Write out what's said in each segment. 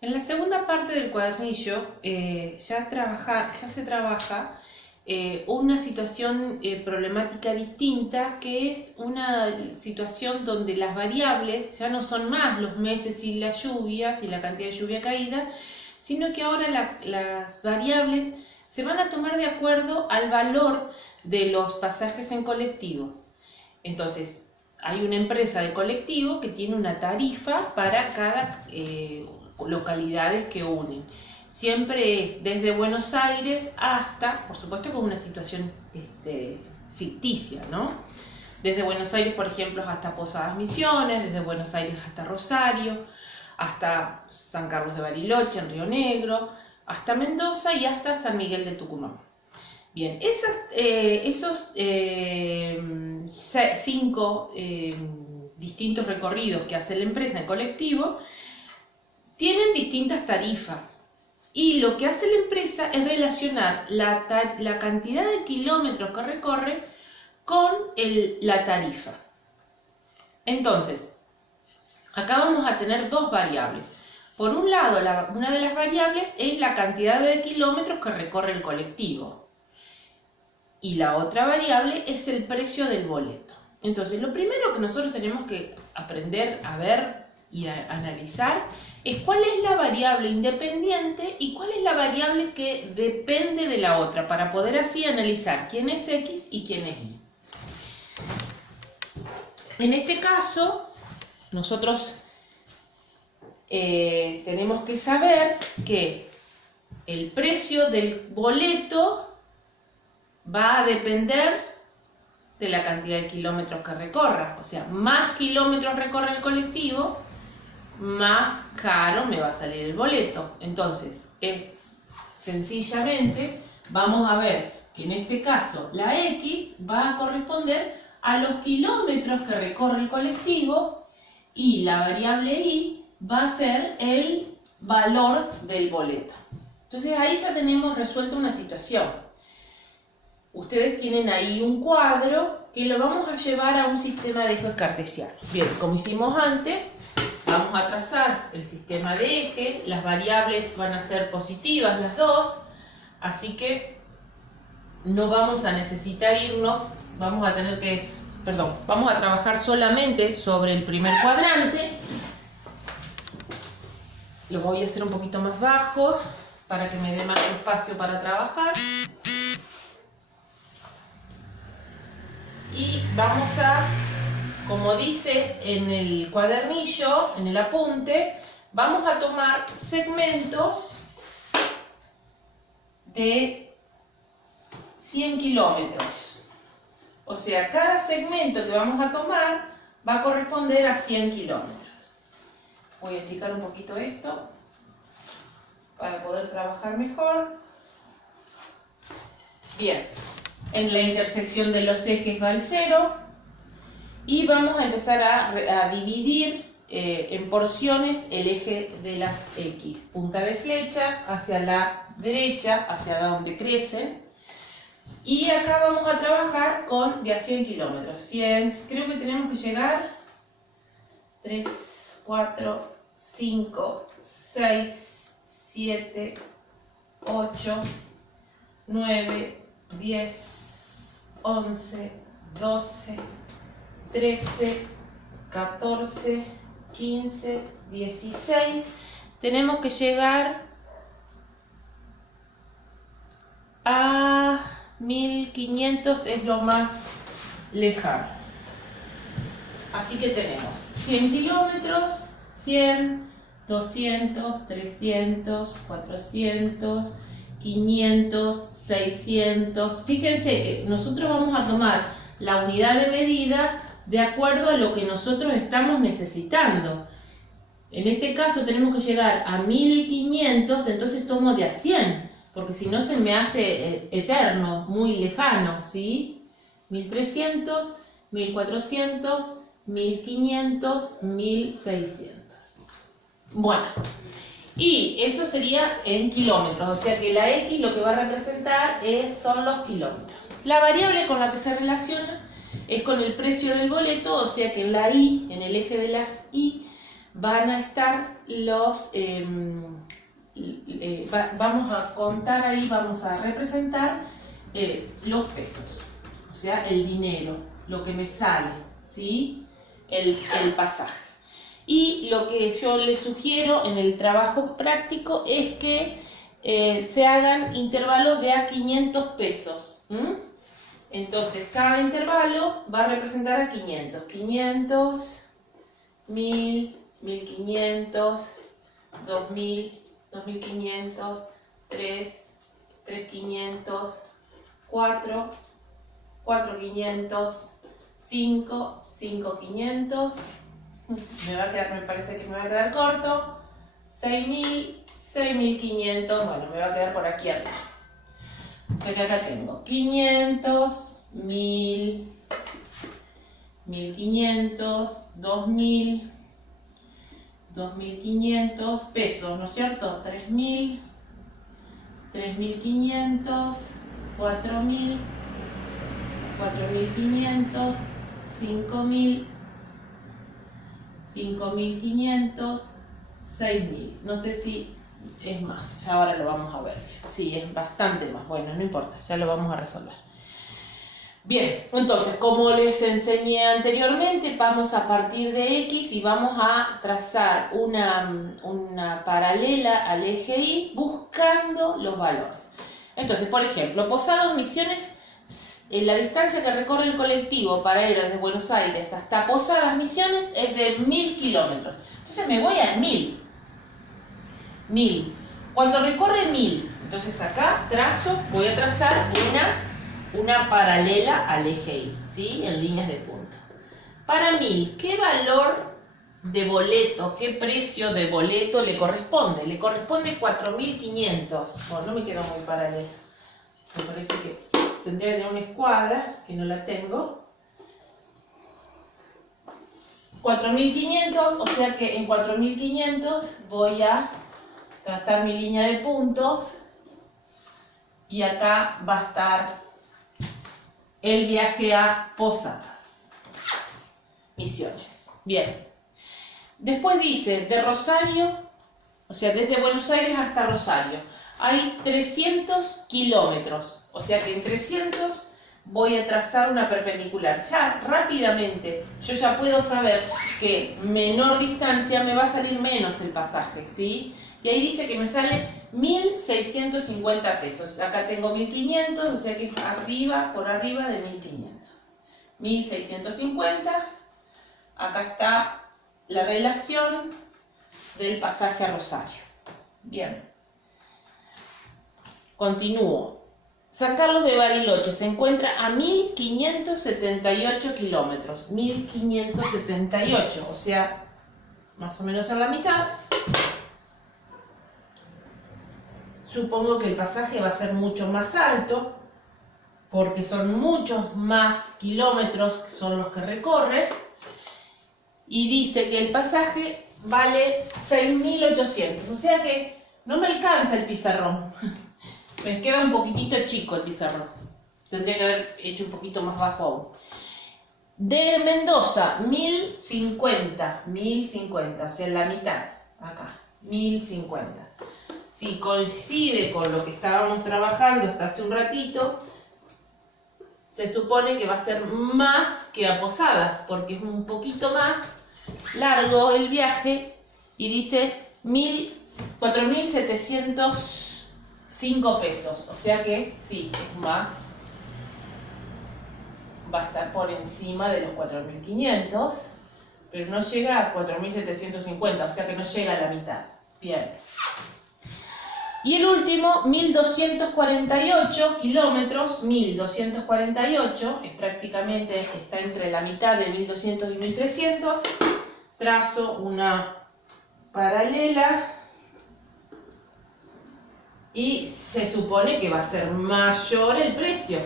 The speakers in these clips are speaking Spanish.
En la segunda parte del cuadernillo ya se trabaja una situación problemática distinta, que es una situación donde las variables ya no son más los meses y las lluvias y la cantidad de lluvia caída, sino que ahora las variables se van a tomar de acuerdo al valor de los pasajes en colectivos. Entonces, hay una empresa de colectivo que tiene una tarifa para cada localidades que unen. Siempre es desde Buenos Aires hasta, por supuesto, con una situación ficticia, ¿no? Desde Buenos Aires, por ejemplo, hasta Posadas Misiones, desde Buenos Aires hasta Rosario, hasta San Carlos de Bariloche, en Río Negro, hasta Mendoza y hasta San Miguel de Tucumán. Bien, esos 5 distintos recorridos que hace la empresa en colectivo tienen distintas tarifas, y lo que hace la empresa es relacionar la cantidad de kilómetros que recorre con la tarifa. Entonces, acá vamos a tener dos variables. Por un lado, una de las variables es la cantidad de kilómetros que recorre el colectivo, y la otra variable es el precio del boleto. Entonces, lo primero que nosotros tenemos que aprender a ver y a analizar es cuál es la variable independiente y cuál es la variable que depende de la otra, para poder así analizar quién es X y quién es Y. En este caso, nosotros tenemos que saber que el precio del boleto va a depender de la cantidad de kilómetros que recorra. O sea, más kilómetros recorre el colectivo, más caro me va a salir el boleto. Entonces, sencillamente vamos a ver que en este caso la X va a corresponder a los kilómetros que recorre el colectivo, y la variable Y va a ser el valor del boleto. Entonces ahí ya tenemos resuelta una situación. Ustedes tienen ahí un cuadro que lo vamos a llevar a un sistema de ejes cartesianos. Bien, como hicimos antes, vamos a trazar el sistema de eje. Las variables van a ser positivas las dos, así que no vamos a necesitar irnos, vamos a trabajar solamente sobre el primer cuadrante. Lo voy a hacer un poquito más bajo para que me dé más espacio para trabajar. Y vamos a, como dice en el cuadernillo, en el apunte, vamos a tomar segmentos de 100 kilómetros. O sea, cada segmento que vamos a tomar va a corresponder a 100 kilómetros. Voy a achicar un poquito esto para poder trabajar mejor. Bien. En la intersección de los ejes va el 0, y vamos a empezar a dividir en porciones el eje de las X. Punta de flecha hacia la derecha, hacia donde crecen. Y acá vamos a trabajar con de a 100 kilómetros. 100, creo que tenemos que llegar 3, 4, 5, 6, 7, 8, 9, 10, 11, 12, 13, 14, 15, 16. Tenemos que llegar a 1500, es lo más lejano. Así que tenemos 100 kilómetros, 100, 200, 300, 400, 500, 600. Fíjense que nosotros vamos a tomar la unidad de medida de acuerdo a lo que nosotros estamos necesitando. En este caso tenemos que llegar a 1500, entonces tomo de a 100, porque si no se me hace eterno, muy lejano, ¿sí? 1300, 1400, 1500, 1600. Bueno. Y eso sería en kilómetros, o sea que la X lo que va a representar son los kilómetros. La variable con la que se relaciona es con el precio del boleto, o sea que la Y, en el eje de las Y, van a estar los, vamos a contar ahí, vamos a representar los pesos, o sea, el dinero, lo que me sale, ¿sí? El pasaje. Y lo que yo les sugiero en el trabajo práctico es que se hagan intervalos de a 500 pesos. Entonces, cada intervalo va a representar a 500. 500, 1000, 1500, 2000, 2500, 3, 3500, 4, 4500, 5, 5500. Me parece que me va a quedar corto. 6000, 6500, bueno, me va a quedar por aquí arriba. O sea que acá tengo 500, 1000, 1500, 2000, 2500 pesos, ¿no es cierto? 3000, 3500, 4000, 4500, 5000, 5500, 6000. No sé si es más, ya ahora lo vamos a ver. Sí, es bastante más. Bueno, no importa, ya lo vamos a resolver. Bien, entonces, como les enseñé anteriormente, vamos a partir de X y vamos a trazar una paralela al eje Y buscando los valores. Entonces, por ejemplo, Posadas Misiones, la distancia que recorre el colectivo para ir desde Buenos Aires hasta Posadas Misiones es de 1000 kilómetros. Entonces me voy a 1000. 1000. Cuando recorre 1000, entonces acá voy a trazar una paralela al eje Y, ¿sí? En líneas de punto. Para 1000, ¿qué valor de boleto, qué precio de boleto le corresponde? Le corresponde 4500. Bueno, no me quedó muy paralela. Me parece que tendría que tener una escuadra, que no la tengo. 4500, o sea que en 4500 voy a trazar mi línea de puntos y acá va a estar el viaje a Posadas Misiones. Bien. Después dice, de Rosario, o sea, desde Buenos Aires hasta Rosario, hay 300 kilómetros. O sea que en 300 voy a trazar una perpendicular. Ya rápidamente yo ya puedo saber que menor distancia me va a salir menos el pasaje, ¿sí? Y ahí dice que me sale 1650 pesos. Acá tengo 1500, o sea que por arriba de 1500. 1650. Acá está la relación del pasaje a Rosario. Bien. Continúo. San Carlos de Bariloche se encuentra a 1578 kilómetros. 1578, o sea, más o menos en la mitad. Supongo que el pasaje va a ser mucho más alto, porque son muchos más kilómetros que son los que recorre. Y dice que el pasaje vale 6.800, o sea que no me alcanza el pizarrón. Me queda un poquitito chico el pizarrón. Tendría que haber hecho un poquito más bajo aún. De Mendoza, 1050, o sea, la mitad, acá, 1050. Si coincide con lo que estábamos trabajando hasta hace un ratito, se supone que va a ser más que a Posadas, porque es un poquito más largo el viaje y dice 4.705 pesos. O sea que sí, es más. Va a estar por encima de los 4.500, pero no llega a 4.750, o sea que no llega a la mitad. Bien. Y el último, 1.248 kilómetros, 1.248, es prácticamente, está entre la mitad de 1.200 y 1.300. Trazo una paralela y se supone que va a ser mayor el precio.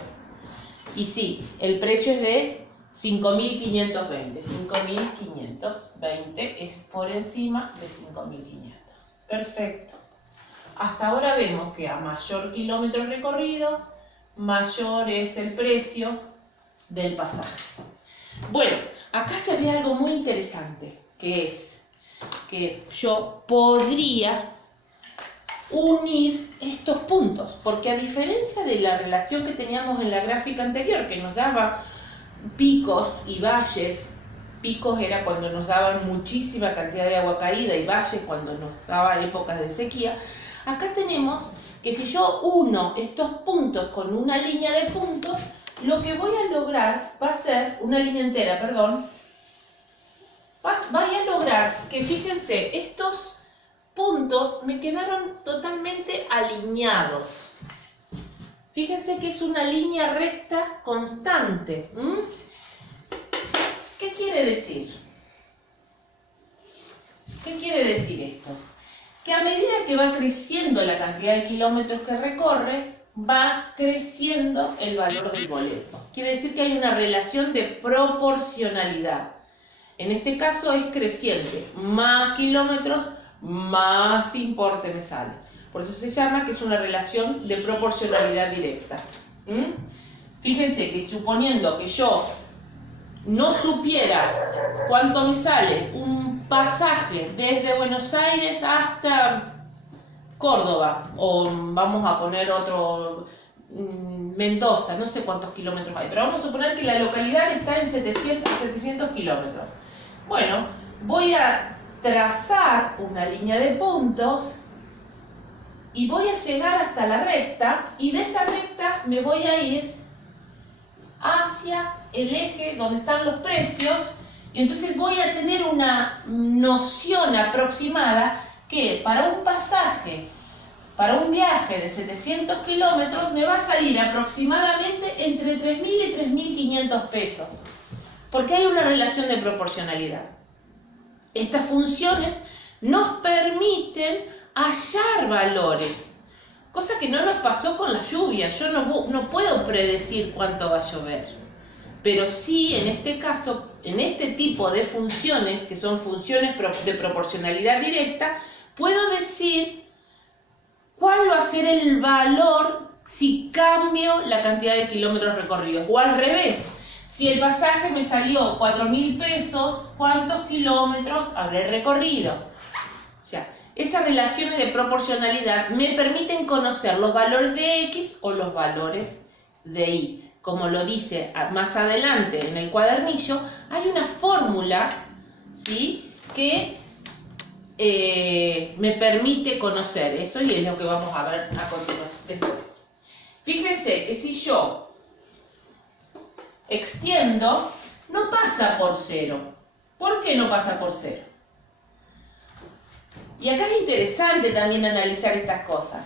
Y sí, el precio es de 5.520. 5.520 es por encima de 5.500. Perfecto. Hasta ahora vemos que a mayor kilómetro recorrido, mayor es el precio del pasaje. Bueno, acá se ve algo muy interesante, que es que yo podría unir estos puntos, porque a diferencia de la relación que teníamos en la gráfica anterior, que nos daba picos y valles, picos era cuando nos daban muchísima cantidad de agua caída y valles cuando nos daba épocas de sequía, acá tenemos que si yo uno estos puntos con una línea de puntos, lo que voy a lograr va a ser, una línea entera, perdón, voy a lograr que, fíjense, estos puntos me quedaron totalmente alineados. Fíjense que es una línea recta constante. ¿Qué quiere decir? ¿Qué quiere decir esto? Que a medida que va creciendo la cantidad de kilómetros que recorre, va creciendo el valor del boleto. Quiere decir que hay una relación de proporcionalidad. En este caso es creciente. Más kilómetros, más importe me sale. Por eso se llama que es una relación de proporcionalidad directa. Fíjense que suponiendo que yo no supiera cuánto me sale un pasaje desde Buenos Aires hasta Córdoba, o vamos a poner otro, Mendoza, no sé cuántos kilómetros hay, pero vamos a suponer que la localidad está en 700 kilómetros. Bueno, voy a trazar una línea de puntos y voy a llegar hasta la recta, y de esa recta me voy a ir hacia el eje donde están los precios, y entonces voy a tener una noción aproximada que para un pasaje, para un viaje de 700 kilómetros, me va a salir aproximadamente entre 3.000 y 3.500 pesos, porque hay una relación de proporcionalidad. Estas funciones nos permiten hallar valores, cosa que no nos pasó con la lluvia. Yo no puedo predecir cuánto va a llover, pero sí en este caso, en este tipo de funciones, que son funciones de proporcionalidad directa, puedo decir cuál va a ser el valor si cambio la cantidad de kilómetros recorridos, o al revés. Si el pasaje me salió 4.000 pesos, ¿cuántos kilómetros habré recorrido? O sea, esas relaciones de proporcionalidad me permiten conocer los valores de X o los valores de Y. Como lo dice más adelante en el cuadernillo, hay una fórmula, ¿sí?, que me permite conocer eso, y es lo que vamos a ver a continuación después. Fíjense que si yo extiendo, no pasa por cero. ¿Por qué no pasa por cero? Y acá es interesante también analizar estas cosas.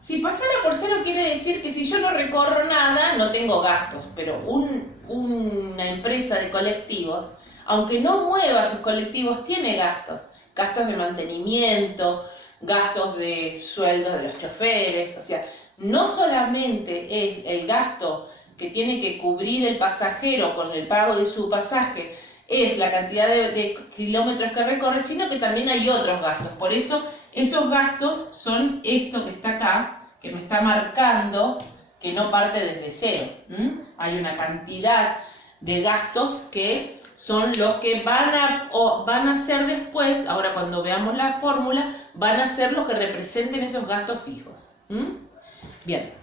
Si pasara por cero quiere decir que si yo no recorro nada, no tengo gastos. Pero una empresa de colectivos, aunque no mueva sus colectivos, tiene gastos. Gastos de mantenimiento, gastos de sueldos de los choferes. O sea, no solamente es el gasto que tiene que cubrir el pasajero con el pago de su pasaje, es la cantidad de kilómetros que recorre, sino que también hay otros gastos. Por eso esos gastos son esto que está acá, que me está marcando que no parte desde cero. Hay una cantidad de gastos que son los que van a ser después, ahora cuando veamos la fórmula, van a ser los que representen esos gastos fijos. Bien.